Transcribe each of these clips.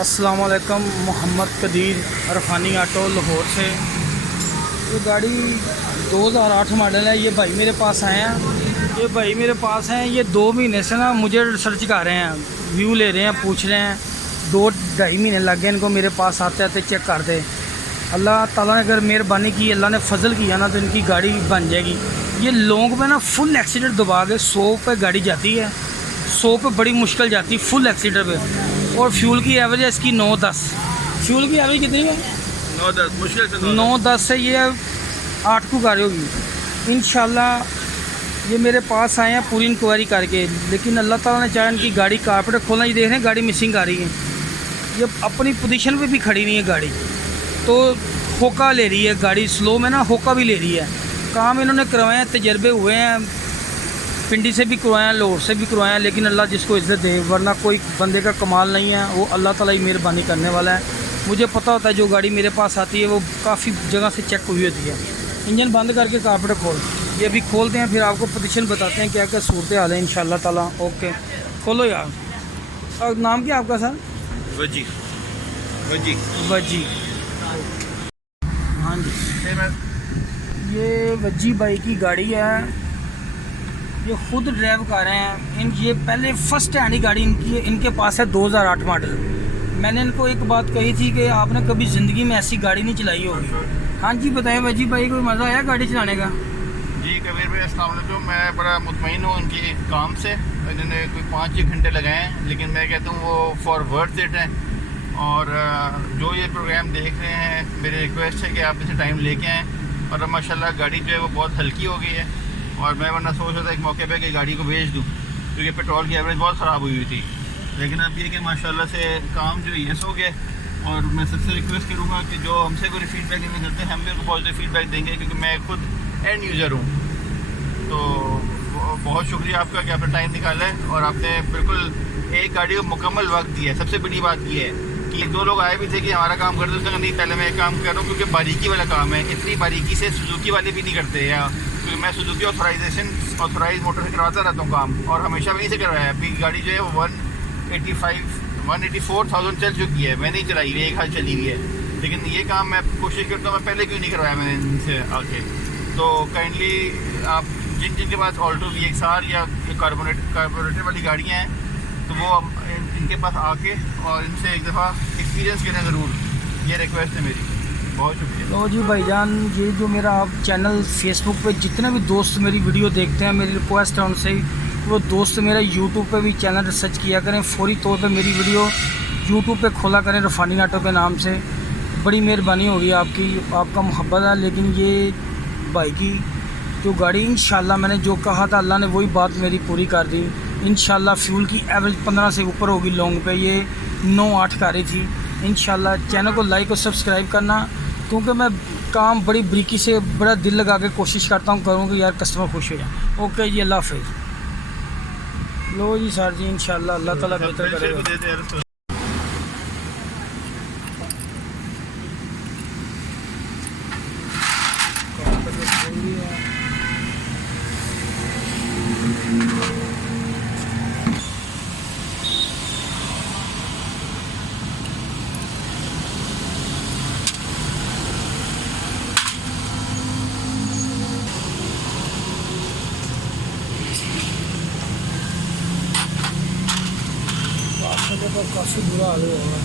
अस्सलाम वालेकुम। मोहम्मद कदीर अरफानी ऑटो लाहौर से। ये गाड़ी 2008 मॉडल है। ये भाई मेरे पास आए हैं। ये 2 महीने से ना मुझे सर्च कर रहे हैं, व्यू ले रहे हैं, पूछ रहे हैं। 2-2.5 महीने लग गए इनको मेरे पास आते आते चेक करते। अल्लाह ताला ने अगर मेहरबानी की, अल्लाह ने फजल किया ना, तो इनकी गाड़ी बन जाएगी। ये लॉन्ग में ना फुल एक्सीडेंट दबा के 100 पे गाड़ी जाती है। 100 पे बड़ी मुश्किल जाती है फुल एक्सीडेंट पे। और फ्यूल की एवरेज है इसकी 9-10। फ्यूल की एवरेज कितनी है? 9-10 मुश्किल से 9-10 से ये 8 को गाड़ी होगी इंशाल्लाह। ये मेरे पास आए हैं पूरी इंक्वायरी करके, लेकिन अल्लाह ताला ने चाहा इनकी गाड़ी कारपेट खोलना। ये देख रहे हैं गाड़ी मिसिंग आ रही है। ये अपनी पोजीशन पे भी खड़ी नहीं है गाड़ी, तो होका ले रही है गाड़ी। स्लो में ना होका भी ले रही है। काम इन्होंने करवाए हैं, तजर्बे हुए हैं, पिंडी से भी करवाया, लाहौर से भी करवाया, लेकिन अल्लाह जिसको इज़्ज़त दे, वरना कोई बंदे का कमाल नहीं है। वो अल्लाह ताला ही मेहरबानी करने वाला है। मुझे पता होता है जो गाड़ी मेरे पास आती है वो काफ़ी जगह से चेक हुई होती है। इंजन बंद करके कारपेट खोल, ये अभी खोलते हैं, फिर आपको पोजीशन बताते हैं क्या क्या सूरत हाल है इंशाल्लाह ताला। ओके खोलो यार। और नाम क्या आपका सर? वजी वजी वजी। हाँ जी, ये वजी भाई की गाड़ी है। ये खुद ड्राइव कर रहे हैं। ये पहले फर्स्ट हैंड ही गाड़ी इनकी है। इनके पास है 2008 मॉडल। मैंने इनको एक बात कही थी कि आपने कभी ज़िंदगी में ऐसी गाड़ी नहीं चलाई होगी। हाँ जी बताएं वजी भाई, कोई मज़ा आया गाड़ी चलाने का? जी कबीर भाई अस्सलाम वालेकुम। मैं बड़ा मुतमईन हूँ उनके काम से। इन्होंने कोई 5-6 घंटे लगाए हैं, लेकिन मैं कहता हूँ वो फॉर वर्थ इट है। और जो ये प्रोग्राम देख रहे हैं, मेरी रिक्वेस्ट है कि आप इसे टाइम लेके आएँ। और माशाल्लाह गाड़ी जो है वो बहुत हल्की हो गई है। और मैं वरना सोच रहा था एक मौके पे कि गाड़ी को बेच दूँ, क्योंकि पेट्रोल की एवरेज बहुत ख़राब हुई थी। लेकिन अब ये कि माशाल्लाह से काम जो यस हो गया। और मैं सबसे रिक्वेस्ट करूँगा कि जो हमसे कोई फीडबैक नहीं करते, हम भी उनको पॉजिटिव फीडबैक देंगे, क्योंकि मैं खुद एंड यूज़र हूँ। तो बहुत शुक्रिया आपका कि आपने टाइम निकाला है और आपने बिल्कुल एक गाड़ी को मुकम्मल वक्त दिया है। सबसे बड़ी बात यह है कि 2 लोग आए भी थे कि हमारा काम कर दो, उसने कहा नहीं पहले मैं एक काम कर रहा हूँ, क्योंकि बारीकी वाला काम है। इतनी बारीकी से सुजुकी वाले भी नहीं करते, या क्योंकि मैं सुजुकी ऑथोराइज मोटर से करवाता रहता हूँ काम, और हमेशा वहीं से करवाया। अभी गाड़ी जो है वो 184,000 चल चुकी है। मैंने ही चलाई हुई है, 1 साल चली हुई है। लेकिन ये काम मैं कोशिश करता हूँ, मैं पहले क्यों नहीं करवाया मैंने इनसे आके। तो काइंडली आप जिनके पास ऑल्टो VXR या कार्बोरेटर वाली गाड़ियाँ हैं, तो वो इनके पास आके और इनसे एक दफ़ा एक्सपीरियंस करें ज़रूर। ये रिक्वेस्ट है मेरी। बहुत शुक्रिया। तो जी भाईजान, ये जो मेरा आप चैनल फेसबुक पे जितने भी दोस्त मेरी वीडियो देखते हैं, मेरी रिक्वेस्ट है उनसे वो दोस्त मेरा यूट्यूब पे भी चैनल रिसर्च किया करें। फौरी तौर पे मेरी वीडियो यूट्यूब पे खोला करें रफ़ानी ऑटो के नाम से। बड़ी मेहरबानी होगी आपकी, आपका मोहब्बत है। लेकिन ये भाई की जो गाड़ी इंशाल्लाह मैंने जो कहा था, अल्लाह ने वही बात मेरी पूरी कर दी। इंशाल्लाह फ्यूल की एवरेज 15 से ऊपर होगी लॉन्ग पे। ये 9-8 कर रही थी। इंशाल्लाह चैनल को लाइक और सब्सक्राइब करना, क्योंकि मैं काम बड़ी बरीकी से बड़ा दिल लगा के कोशिश करता हूँ करूँ कि यार कस्टमर खुश हो जाए। ओके जी, अल्लाह हाफिज़। लो जी सर जी, इंशाल्लाह अल्लाह ताला बेहतर करेगा। तो काफ़ी बुरा हाल होगा।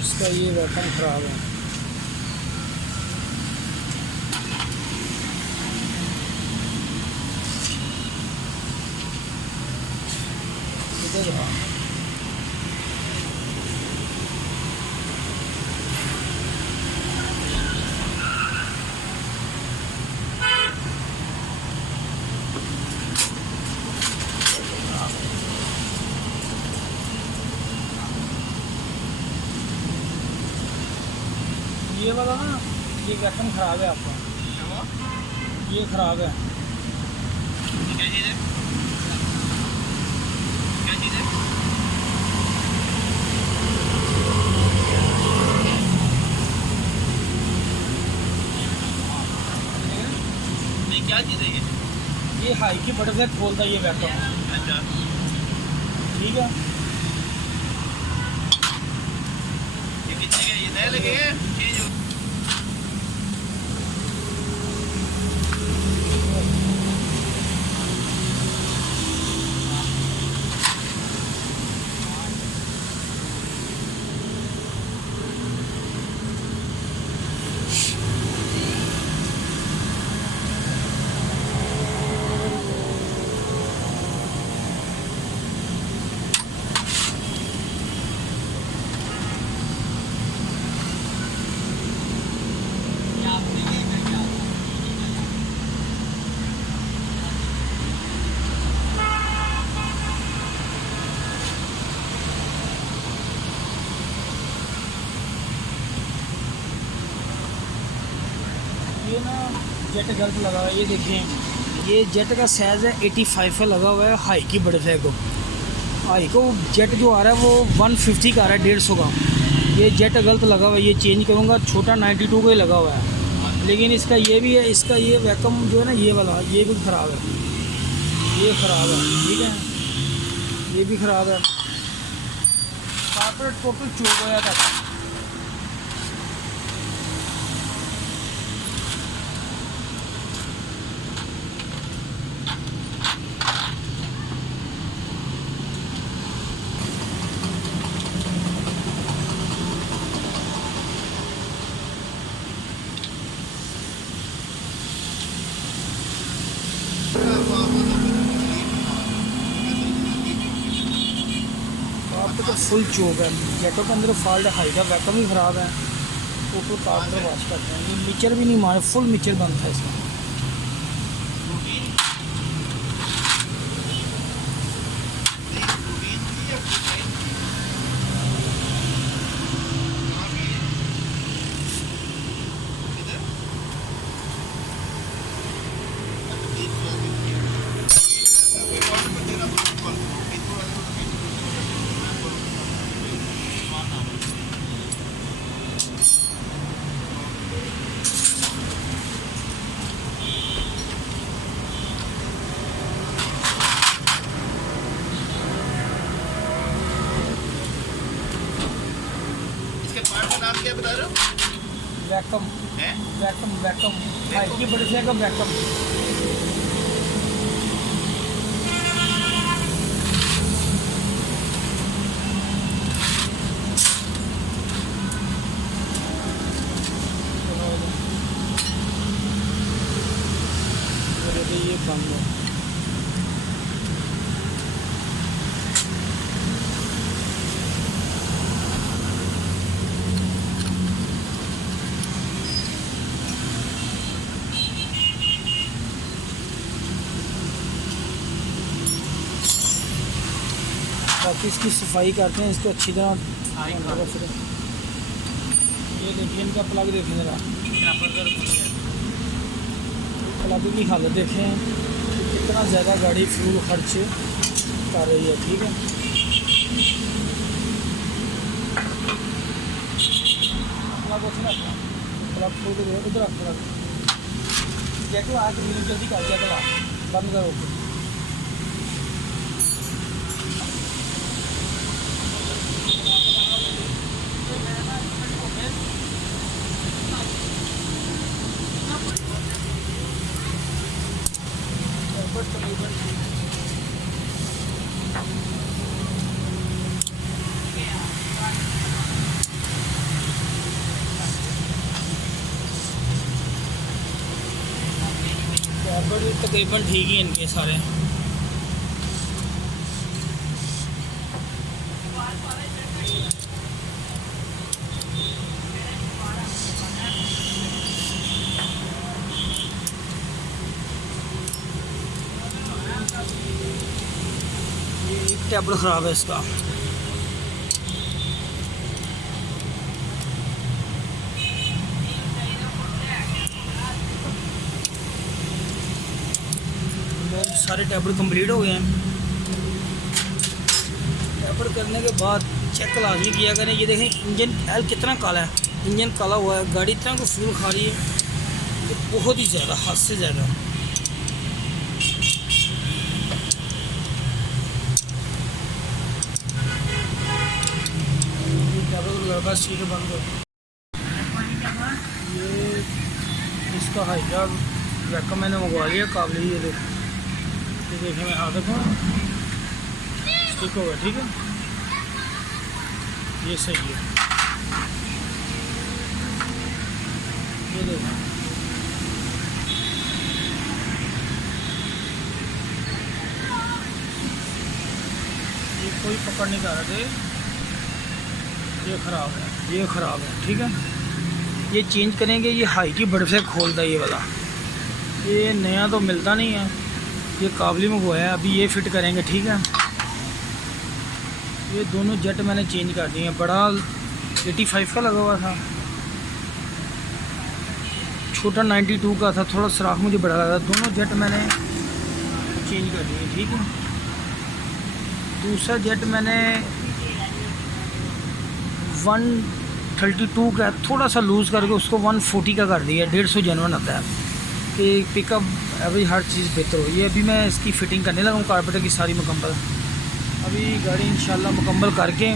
इसका ये वेपन ख़राब है। इधर ये वाला ना, ये वेपन ख़राब है आपका। ये ख़राब है। क्या चीज़ है? क्या चीज़ है? क्या चीज़ है ये हाई की बटरफ्लाई खोलता है ये वैक्यूम। अच्छा, ठीक है, ये कितने के, ये नए लगे हैं चेंज हो? ये ना जेट गलत लगा हुआ है, ये देखें, ये जेट का साइज़ है 85 का लगा हुआ है हाई की बटरफ्लाई को। हाई को जेट जो आ रहा है वो 150 का आ रहा है, 150 का। ये जेट गलत लगा हुआ है, ये चेंज करूँगा, छोटा 92 का ही लगा हुआ है। लेकिन इसका ये भी है, इसका ये वैक्यूम जो है ना ये वाला, ये भी ख़राब है, ये ख़राब है, ठीक है, ये भी ख़राब है। कारपेट टोटल चोक गया था। तो फुल चोक है, जेटों के अंदर फॉल्ट, हाई का वैक्यूम भी ख़राब है। टोटल कारपेट वॉश करते हैं, ये मिक्सर भी नहीं मारे, फुल मिक्सर बंद था इसमें। नाम क्या बता रहे हो? वैक्यूम, वैक्यूम, वैक्यूम, हाई की बटरफ्लाई का वैक्यूम। ये बंद है। बाकी इसकी सफाई करते हैं, इसको अच्छी तरह। ये देखिए इनका प्लग देखें ज़रा, प्लग की हालत देखें, कितना ज़्यादा गाड़ी फ्यूल खर्च कर रही है, ठीक है। प्लग उठना, प्लग खोल के उधर रख, प्लग जैसे आके जल्दी कर दिया था, बंद करो। तकरीबन ठीक ही इनके सारे। ये एक टेबल ख़राब है इसका। सारे टैबर कंप्लीट हो गए हैं। टैबर करने के बाद चेक लाजमी किया करें। ये देखें इंजन ऑयल कितना काला है, इंजन काला हुआ है, गाड़ी इतना को फ्यूल खा रही है, तो बहुत ही ज़्यादा, हद से ज़्यादा। बस सीट बंद हो। ये इसका हाइड्रा वैक्यूम मैंने मंगवा लिया काबली। ये देखें मैं हाथ देखो स्टिक होगा, ठीक है, ये सही है। ये देखो ये कोई पकड़ नहीं कर रहे थे, ये ख़राब है, ये ख़राब है, ठीक है। ये चेंज करेंगे। ये हाई की बर्फ से खोलता है ये वाला, ये नया तो मिलता नहीं है, ये काबली मंगवाया है, अभी ये फिट करेंगे, ठीक है। ये दोनों जेट मैंने चेंज कर दिए हैं। बड़ा 85 का लगा हुआ था, छोटा 92 का था, थोड़ा सुराख मुझे बड़ा लगा। दोनों जेट मैंने चेंज कर दिए, ठीक है। दूसरा जेट मैंने 132 का थोड़ा सा लूज़ करके उसको 140 का कर दिया। 150 जेनवन आता है कि पिकअप एवरेज हर चीज़ बेहतर हो। ये अभी मैं इसकी फ़िटिंग करने लगा हूँ कारपेटर की सारी मुकम्मल। अभी गाड़ी इंशाल्लाह मुकम्मल करके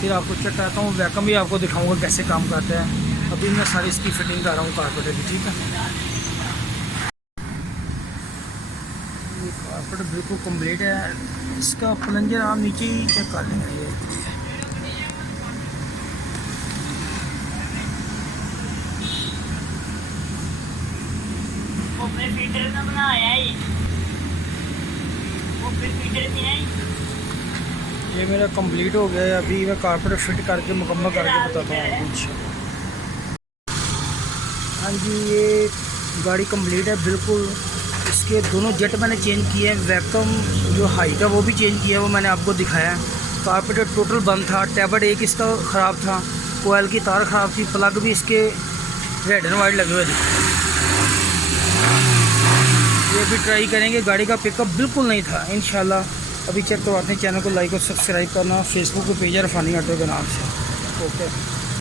फिर आपको चेक करता हूँ, वैक्यूम भी आपको दिखाऊंगा कैसे काम करता है। अभी मैं सारी इसकी फ़िटिंग कर रहा हूँ कारपेटर की, ठीक है। ये कारपेटर बिल्कुल कम्प्लीट है। इसका प्लंजर आप नीचे ही चेक कर लेंगे। ये फीडर का बनाया है, वो फीडर में है। ये मेरा कंप्लीट हो गया है। अभी मैं कारपेटर फिट करके मुकम्मल करके बताता हूँ कुछ। हाँ जी, ये गाड़ी कंप्लीट है बिल्कुल। इसके दोनों जेट मैंने चेंज किए हैं। वैक्यूम जो हाई था वो भी चेंज किया है, वो मैंने आपको दिखाया है। कारपेटर टोटल बंद था। टैबलेट एक इसका ख़राब था, कोयल की तार ख़राब थी, प्लग भी इसके रेड एंड वाइट लगे हुए थे। ये भी ट्राई करेंगे। गाड़ी का पिकअप बिल्कुल नहीं था इंशाल्लाह। अभी चेक करवाते हैं। चैनल को लाइक और सब्सक्राइब करना। फेसबुक पे पेज है रफानी ऑटो के नाम से। ओके।